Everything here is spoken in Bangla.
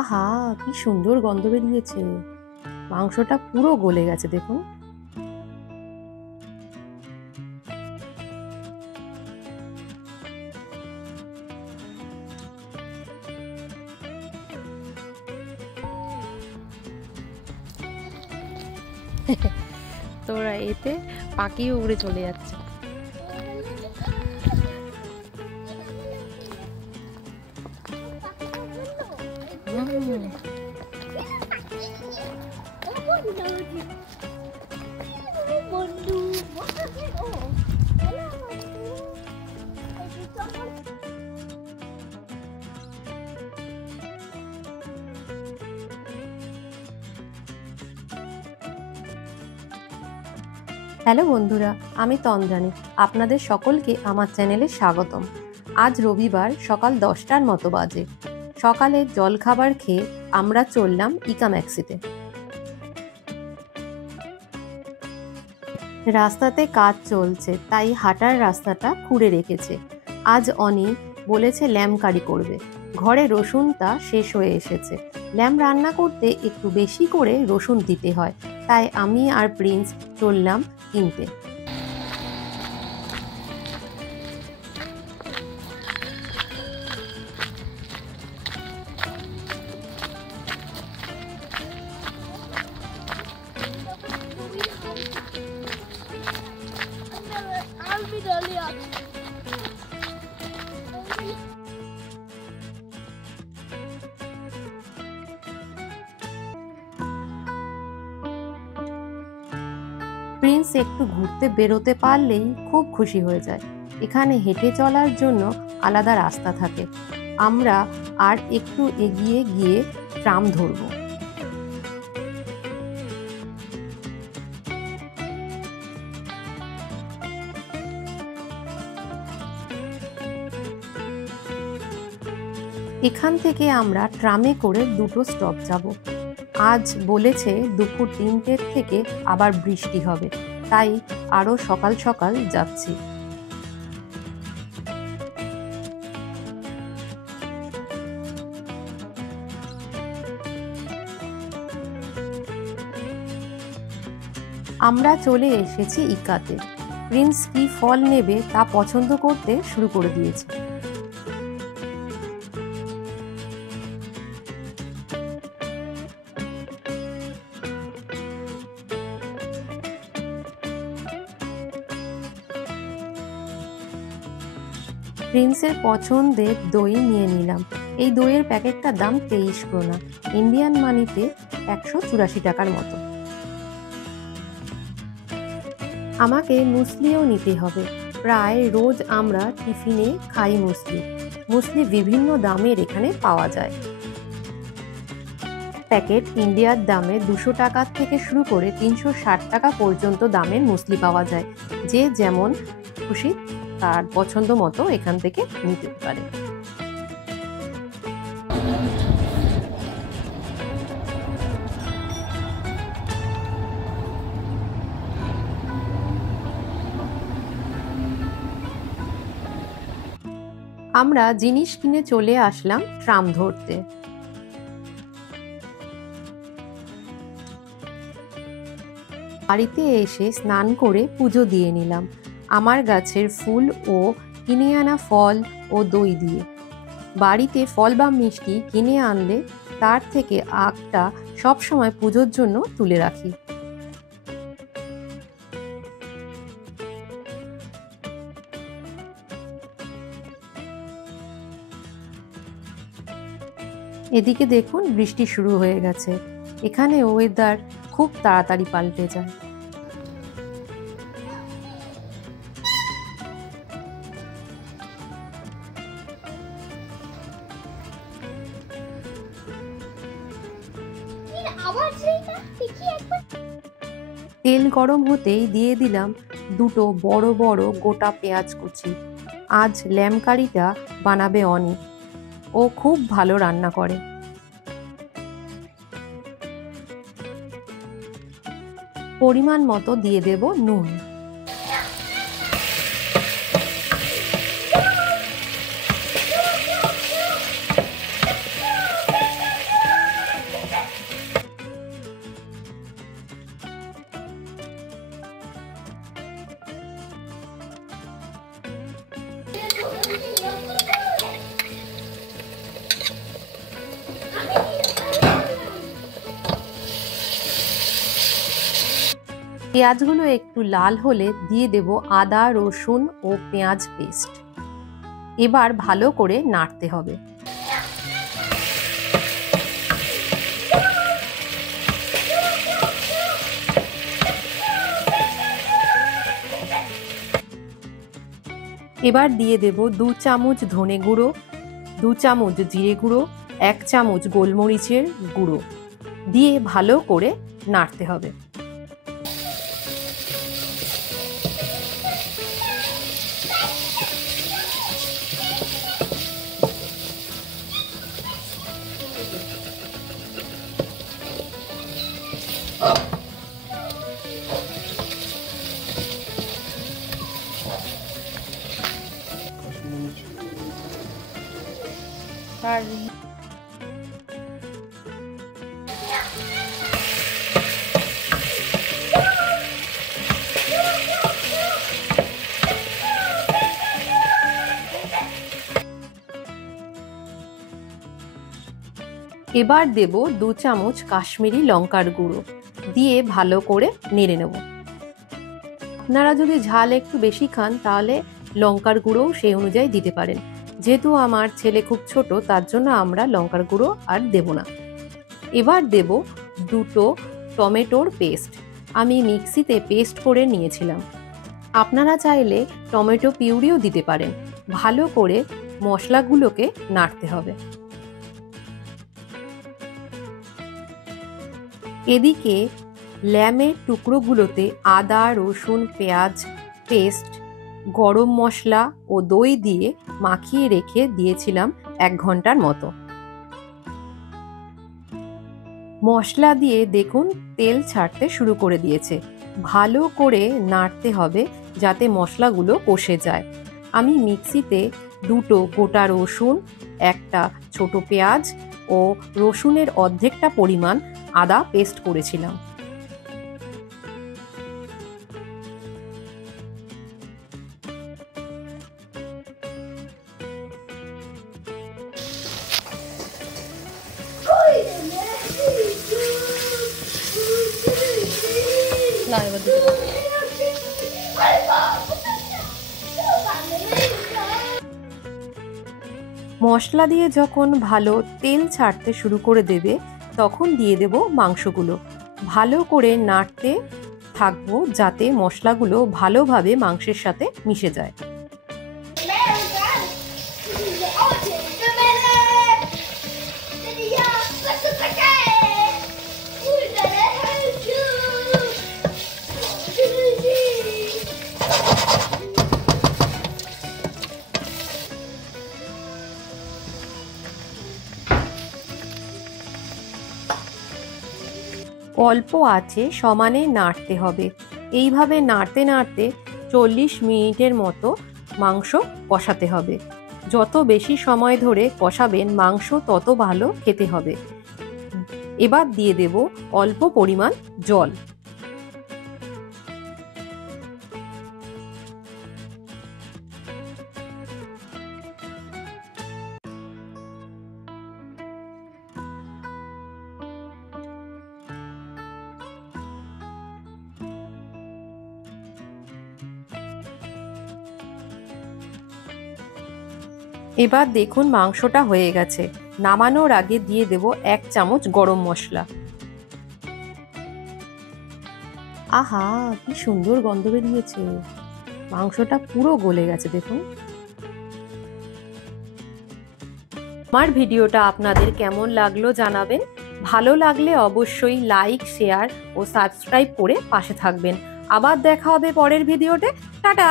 আহা, কি সুন্দর গন্ধ বেরিয়েছে। মাংসটা পুরো গলে গেছে দেখুন। তোরা এতে পাখিও উড়ে চলে যাচ্ছে। হ্যালো বন্ধুরা, আমি তন্দ্রানী। আপনাদের সকলকে আমার চ্যানেলে স্বাগতম। আজ রবিবার সকাল 10টার মতো বাজে। সকালে জলখাবার খেয়ে আমরা চললাম ইকাম্যাক্সিতে। রাস্তাতে কাজ চলছে, তাই হাঁটার রাস্তাটা খুঁড়ে রেখেছে। আজ অনি বলেছে ল্যাম্ব কারি করবে। ঘরে রসুনটা শেষ হয়ে এসেছে। ল্যাম্ব রান্না করতে একটু বেশি করে রসুন দিতে হয়, তাই আমি আর প্রিন্স চললাম কিনতে। প্রিন্স একটু ঘুরতে বেরোতে পারলেই খুব খুশি হয়ে যায়। এখানে হেঁটে চলার জন্য আলাদা রাস্তা থাকে। আমরা আর একটু এগিয়ে গিয়ে ট্রাম ধরব। এখান থেকে আমরা ট্রামে করে দুটো স্টপ যাব। আজ বলেছে দুপুর 3টের থেকে আবার বৃষ্টি হবে, তাই আরো সকাল সকাল যাচ্ছি। আমরা চলে এসেছি ইকাতে। প্রিন্স কি ফল নেবে তা পছন্দ করতে শুরু করে দিয়েছে। প্রিন্সের পছন্দের দই নিয়ে নিলাম। এই দইয়ের প্যাকেটটার দাম 23 krona, ইন্ডিয়ান মানিতে 184 টাকার মতো। আমাকে মুসলিও নিতে হবে। প্রায় রোজ আমরা টিফিনে খাই মুসলি। মুসলি বিভিন্ন দামের এখানে পাওয়া যায়। প্যাকেট ইন্ডিয়ার দামে 200 টাকার থেকে শুরু করে 360 টাকা পর্যন্ত দামের মুসলি পাওয়া যায়। যে যেমন খুশি তার পছন্দ মতো এখান থেকে নিতে পারে। আমরা জিনিস কিনে চলে আসলাম ট্রাম ধরতে। বাড়িতে এসে স্নান করে পুজো দিয়ে নিলাম আমার গাছের ফুল ও কিনে আনা ফল ও দই দিয়ে। বাড়িতে ফল বা মিষ্টি কিনে আনলে তার থেকে আগটা সবসময় পুজোর জন্য তুলে রাখি। এদিকে দেখুন বৃষ্টি শুরু হয়ে গেছে। এখানে ওয়েদার খুব তাড়াতাড়ি পাল্টে যায়। তেল গরম হতেই দিয়ে দিলাম দুটো বড় বড় গোটা পেঁয়াজ কুচি। আজ ল্যাম্ব কারিটা বানাবে অনি। ও খুব ভালো রান্না করে। পরিমাণ মতো দিয়ে দেব নুন। পেঁয়াজগুলো একটু লাল হলে দিয়ে দেব আদা, রসুন ও পেঁয়াজ পেস্ট। এবার ভালো করে নাড়তে হবে। এবার দিয়ে দেব 2 চামচ ধনে গুঁড়ো, 2 চামচ জিরে গুঁড়ো, 1 চামচ গোলমরিচের গুঁড়ো দিয়ে ভালো করে নাড়তে হবে। এবার দেব 2 চামচ কাশ্মীরি লঙ্কার গুঁড়ো দিয়ে ভালো করে নেড়ে নেব। আপনারা যদি ঝাল একটু বেশি খান তাহলে লঙ্কার গুঁড়োও সেই অনুযায়ী দিতে পারেন। যেহেতু আমার ছেলে খুব ছোট তার জন্য আমরা লঙ্কার গুঁড়ো আর দেব না। এবার দেব 2 টমেটোর পেস্ট। আমি মিক্সিতে পেস্ট করে নিয়েছিলাম। আপনারা চাইলে টমেটো পিউরিও দিতে পারেন। ভালো করে মশলাগুলোকে নাড়তে হবে। এদিকে ল্যামের টুকরোগুলোতে আদা, রসুন, পেঁয়াজ পেস্ট, গরম মশলা ও দই দিয়ে মাখিয়ে রেখে দিয়েছিলাম 1 ঘন্টার মতো। মশলা দিয়ে দেখুন তেল ছাড়তে শুরু করে দিয়েছে। ভালো করে নাড়তে হবে যাতে মশলাগুলো কষে যায়। আমি মিক্সিতে 2 গোটা রসুন, 1টা ছোট পেঁয়াজ ও রসুনের অর্ধেকটা পরিমাণ আদা পেস্ট করেছিলাম। মশলা দিয়ে যখন ভালো তেল ছাড়তে শুরু করে দেবে তখন দিয়ে দেব মাংসগুলো। ভালো করে নাড়তে থাকবো যাতে মশলাগুলো ভালোভাবে মাংসের সাথে মিশে যায়। অল্প আঁচে সমানে নাড়তে হবে। এইভাবে নাড়তে নাড়তে 40 মিনিটের মতো মাংস কষাতে হবে। যত বেশি সময় ধরে কষাবেন মাংস তত ভালো খেতে হবে। এবার দিয়ে দেব অল্প পরিমাণ জল। এবার দেখুন মাংসটা হয়ে গেছে। নামানোর আগে দিয়ে দেব 1 চামচ গরম মশলা। আহা, কি সুন্দর গন্ধ বেরিয়েছে। মাংসটা পুরো গলে গেছে দেখুন। আমার ভিডিওটা আপনাদের কেমন লাগলো জানাবেন। ভালো লাগলে অবশ্যই লাইক, শেয়ার ও সাবস্ক্রাইব করে পাশে থাকবেন। আবার দেখা হবে পরের ভিডিওতে। টাটা।